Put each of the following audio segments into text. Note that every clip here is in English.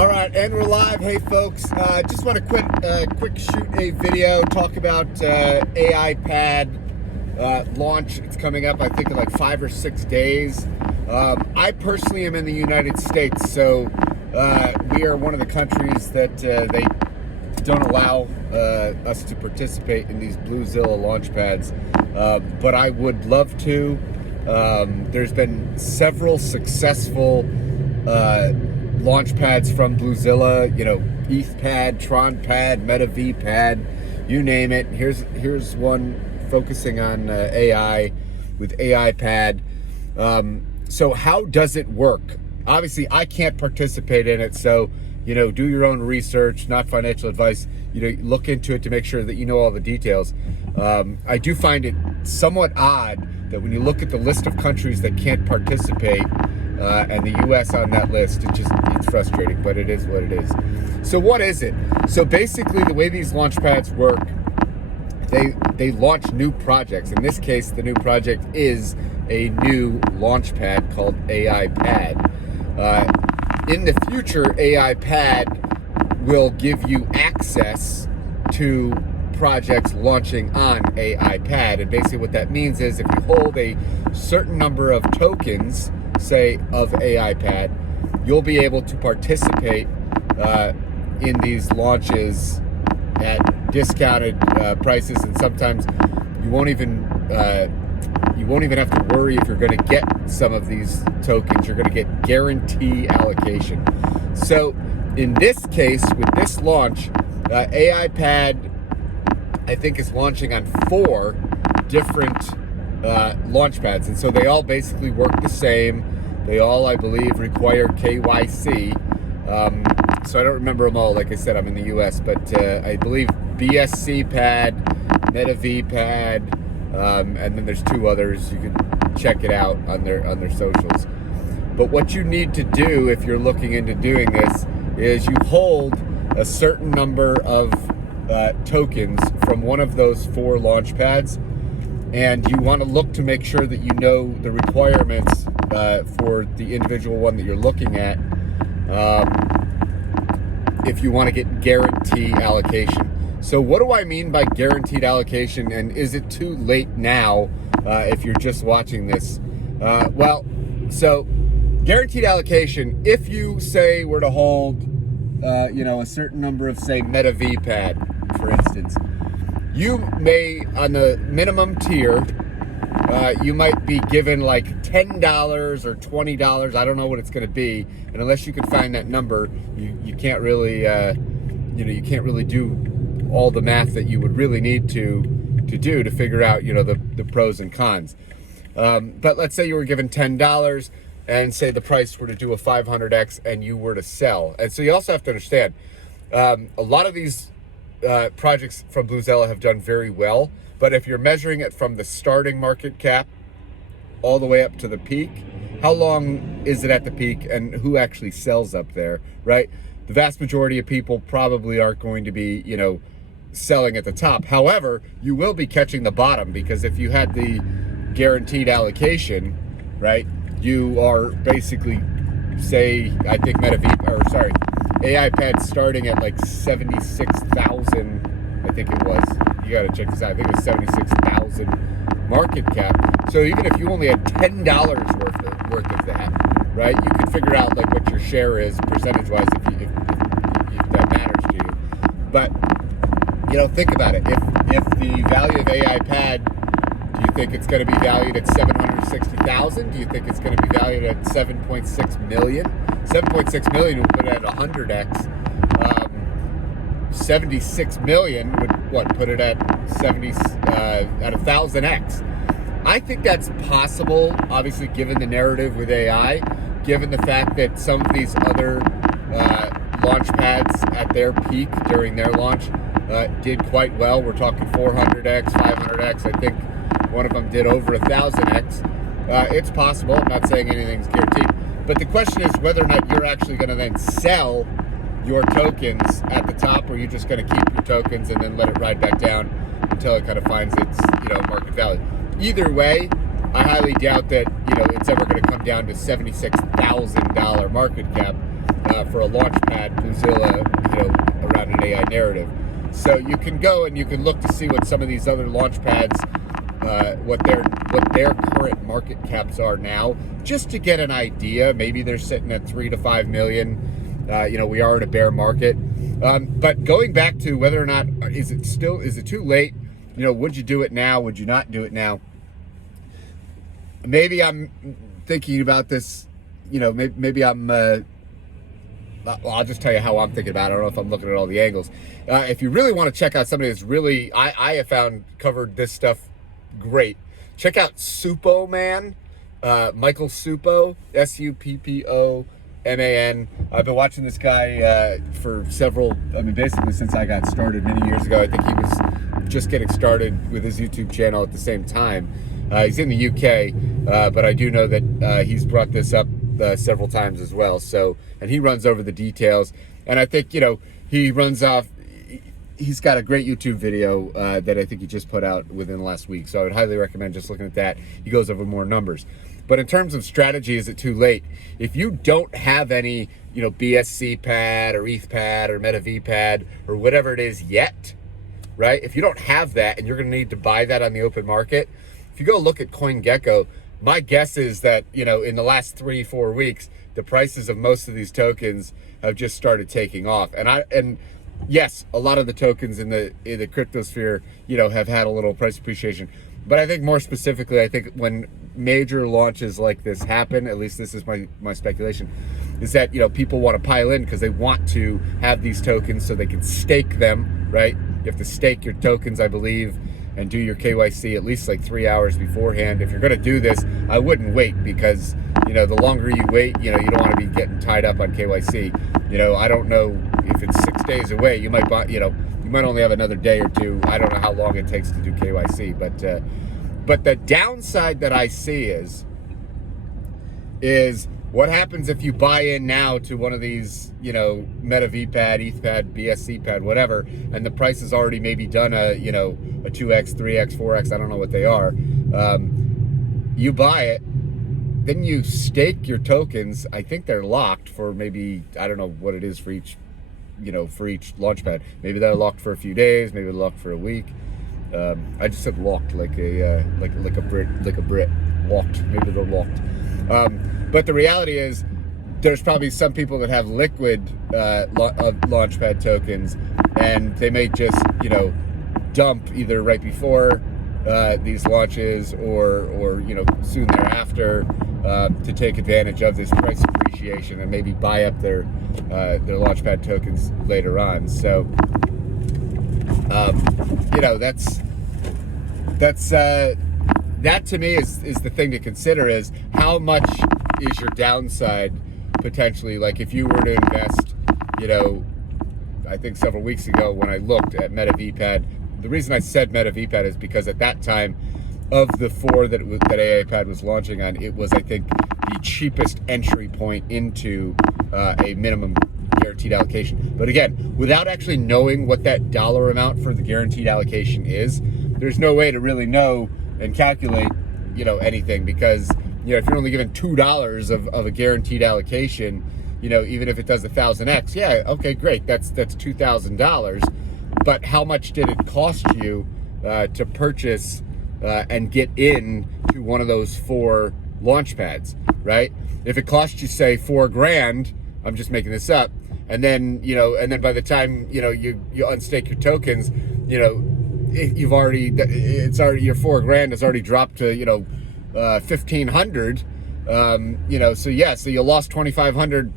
All right, and we're live. Hey, folks, just want to quick shoot a video, talk about AIPAD launch. It's coming up, I think, in like 5 or 6 days. I personally am in the United States, so we are one of the countries that they don't allow us to participate in these Bluezilla launch pads, but I would love to. There's been several successful launch pads from Bluezilla, you know, ETHPad, TronPad, MetaVPad, you name it. Here's one focusing on AI with AIPAD. So how does it work? Obviously, I can't participate in it, so, you know, do your own research, not financial advice. You know, look into it to make sure that you know all the details. I do find it somewhat odd that when you look at the list of countries that can't participate, and the US on that list, it's frustrating, but it is what it is. So what is it? So basically, the way these launch pads work, they launch new projects. In this case, the new project is a new launch pad called AIPAD. In the future, AIPAD will give you access to projects launching on AIPAD. And basically what that means is if you hold a certain number of tokens, say, of AIPAD, you'll be able to participate in these launches at discounted prices, and sometimes you won't even have to worry if you're going to get some of these tokens. You're going to get guarantee allocation. So in this case, with this launch, AIPAD, I think, is launching on 4 different launch pads, and so they all basically work the same. They all, I believe, require KYC. So I don't remember them all. Like I said, I'm in the US, but I believe BSC pad, MetaVPad, and then there's 2 others. You can check it out on their socials. But what you need to do if you're looking into doing this is you hold a certain number of tokens from one of those 4 launch pads, and you want to look to make sure that you know the requirements for the individual one that you're looking at, if you want to get guaranteed allocation. So what do I mean by guaranteed allocation, and is it too late now if you're just watching this? Well, so guaranteed allocation, if you say were to hold you know, a certain number of, say, MetaVPad, for instance, you may, on the minimum tier, you might be given like $10 or $20. I don't know what it's going to be, and unless you can find that number, you can't really, you know, you can't really do all the math that you would really need to do to figure out, you know, the pros and cons. But let's say you were given $10, and say the price were to do a 500x, and you were to sell. And so you also have to understand, a lot of these projects from Bluezilla have done very well, but if you're measuring it from the starting market cap all the way up to the peak, how long is it at the peak, and who actually sells up there, right? The vast majority of people probably aren't going to be, you know, selling at the top. However, you will be catching the bottom, because if you had the guaranteed allocation, right, you are basically, say, I think AIPAD starting at like 76,000, I think it was. You got to check this out. I think it was 76,000 market cap. So even if you only had $10 worth of that, right, you could figure out like what your share is percentage-wise if that matters to you. But, you know, think about it. If the value of AIPAD, do you think it's going to be valued at 760,000? Do you think it's going to be valued at 7.6 million? 7.6 million would put it at 100x. 76 million would put it at 1,000x. I think that's possible, obviously, given the narrative with AI, given the fact that some of these other launch pads at their peak during their launch did quite well. We're talking 400x, 500x. I think one of them did over 1,000x. It's possible. I'm not saying anything's guaranteed. But the question is whether or not you're actually going to then sell your tokens at the top, or you're just going to keep your tokens and then let it ride back down until it kind of finds its, you know, market value. Either way, I highly doubt that, you know, it's ever going to come down to $76,000 market cap. for a launch pad, Mozilla, around an AI narrative. So you can go and you can look to see what some of these other launch pads, what their current market caps are now, just to get an idea. Maybe they're sitting at 3 to 5 million. We are in a bear market. But going back to whether or not, is it too late? Would you do it now? Would you not do it now? Maybe I'm thinking about this, maybe I'm, I'll just tell you how I'm thinking about it. I don't know if I'm looking at all the angles. If you really want to check out somebody that's really, I have found covered this stuff great. Check out Suppoman, Michael Suppo, Suppoman. I've been watching this guy for basically since I got started many years ago. I think he was just getting started with his YouTube channel at the same time. He's in the UK, but I do know that he's brought this up several times as well. So, and he runs over the details. And I think, he runs off, he's got a great YouTube video that I think he just put out within the last week. So I would highly recommend just looking at that. He goes over more numbers. But in terms of strategy, is it too late? If you don't have any, BSC pad or ETH pad or MetaV pad or whatever it is yet, right? If you don't have that and you're going to need to buy that on the open market, if you go look at CoinGecko, my guess is that, in the last 3-4 weeks, the prices of most of these tokens have just started taking off. And yes, a lot of the tokens in the cryptosphere, have had a little price appreciation. But I think more specifically, I think when major launches like this happen, at least this is my speculation, is that, people want to pile in because they want to have these tokens so they can stake them, right? You have to stake your tokens, I believe, and do your KYC at least like 3 hours beforehand. If you're going to do this, I wouldn't wait because, the longer you wait, you don't want to be getting tied up on KYC. I don't know if it's 6 days away, you might buy, you might only have another day or two. I don't know how long it takes to do KYC, but the downside that I see is what happens if you buy in now to one of these, MetaV pad, ETH pad, BSC pad, whatever, and the price is already maybe done a 2x, 3x, 4x, I don't know what they are. You buy it, then you stake your tokens. I think they're locked for maybe, I don't know what it is for each, for each launch pad. Maybe they're locked for a few days, maybe they're locked for a week. I just said locked like a Brit, locked. Maybe they're locked. But the reality is, there's probably some people that have liquid launchpad tokens, and they may just dump either right before these launches or soon thereafter to take advantage of this price appreciation and maybe buy up their launchpad tokens later on. So that to me is the thing to consider, is how much is your downside potentially. Like if you were to invest, I think several weeks ago when I looked at MetaVPad, the reason I said MetaVPad is because at that time, of the 4 that AIPAD was launching on, it was, I think, the cheapest entry point into a minimum guaranteed allocation. But again, without actually knowing what that dollar amount for the guaranteed allocation is, there's no way to really know and calculate, anything, because, if you're only given $2 of a guaranteed allocation, even if it does 1,000x, yeah, okay, great, that's $2,000. But how much did it cost you to purchase and get in to one of those 4 launch pads, right? If it cost you, say, $4,000, I'm just making this up, and then by the time you unstake your tokens, your $4,000 has already dropped to 1,500. So you lost 2,500,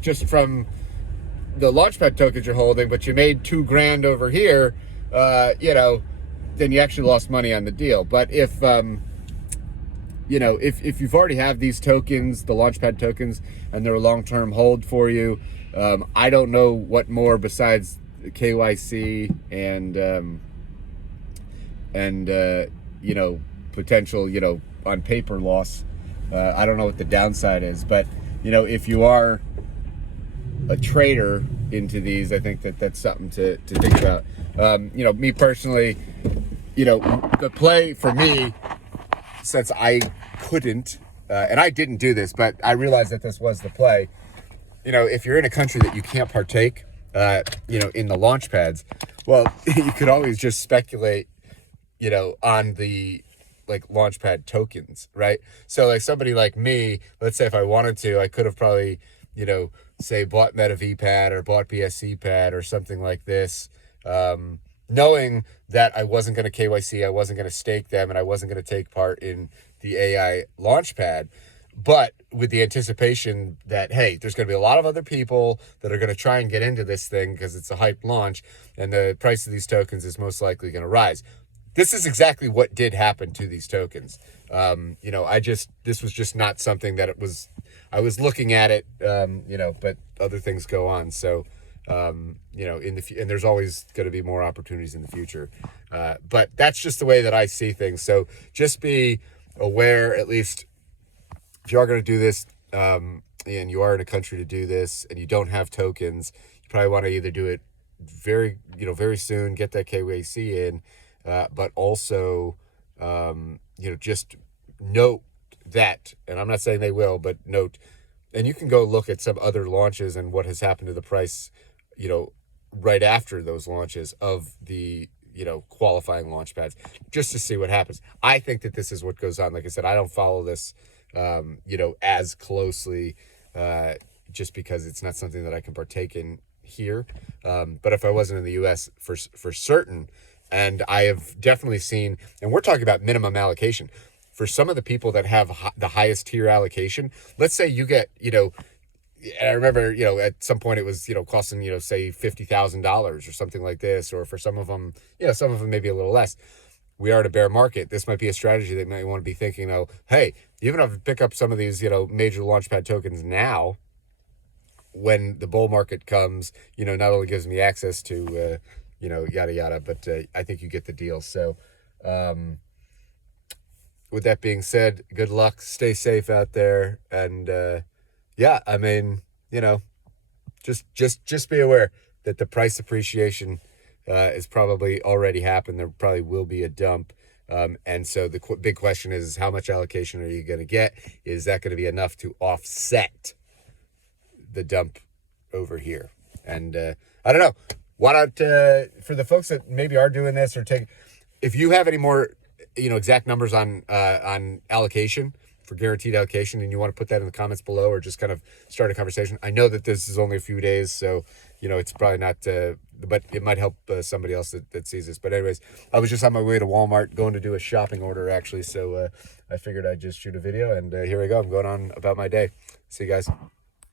just from the launchpad tokens you're holding, but you made $2,000 over here. Then you actually lost money on the deal. But if you've already have these tokens, the launchpad tokens, and they're a long-term hold for you, I don't know what more besides KYC and potential, on paper loss. I don't know what the downside is, but if you are a trader into these, I think that's something to think about. Me personally, the play for me, since I couldn't, and I didn't do this, but I realized that this was the play, if you're in a country that you can't partake, in the launch pads, well, you could always just speculate, on the like launchpad tokens, right? So like somebody like me, let's say if I wanted to, I could have probably, say bought MetaVPad or bought BSCPad or something like this, knowing that I wasn't going to KYC, I wasn't going to stake them, and I wasn't going to take part in the AI launchpad. But with the anticipation that, hey, there's going to be a lot of other people that are going to try and get into this thing because it's a hyped launch and the price of these tokens is most likely going to rise. This is exactly what did happen to these tokens. This was just not something that I was looking at it, but other things go on. So, and there's always going to be more opportunities in the future. But that's just the way that I see things. So just be aware, at least if you are going to do this, and you are in a country to do this and you don't have tokens, you probably want to either do it very soon, get that KYC in, but also, just note that, and I'm not saying they will, but note, and you can go look at some other launches and what has happened to the price, right after those launches of the, qualifying launch pads, just to see what happens. I think that this is what goes on. Like I said, I don't follow this, as closely, just because it's not something that I can partake in here. But if I wasn't in the US for certain, and I have definitely seen, and we're talking about minimum allocation for some of the people that have the highest tier allocation. Let's say you get, I remember, at some point it was, costing, say $50,000 or something like this, or for some of them, maybe a little less. We are in a bear market. This might be a strategy that you might want to be thinking, hey, even if I pick up some of these, major launchpad tokens now, when the bull market comes, not only gives me access to, yada, yada, but I think you get the deal. So, with that being said, good luck, stay safe out there. And, just be aware that the price appreciation, is probably already happened. There probably will be a dump. And so the big question is, how much allocation are you going to get? Is that going to be enough to offset the dump over here? And, I don't know. Why not, for the folks that maybe are doing this or if you have any more, exact numbers on allocation, for guaranteed allocation, and you want to put that in the comments below or just kind of start a conversation. I know that this is only a few days, so, it's probably not, but it might help somebody else that sees this. But anyways, I was just on my way to Walmart going to do a shopping order, actually. So I figured I'd just shoot a video, and here we go. I'm going on about my day. See you guys.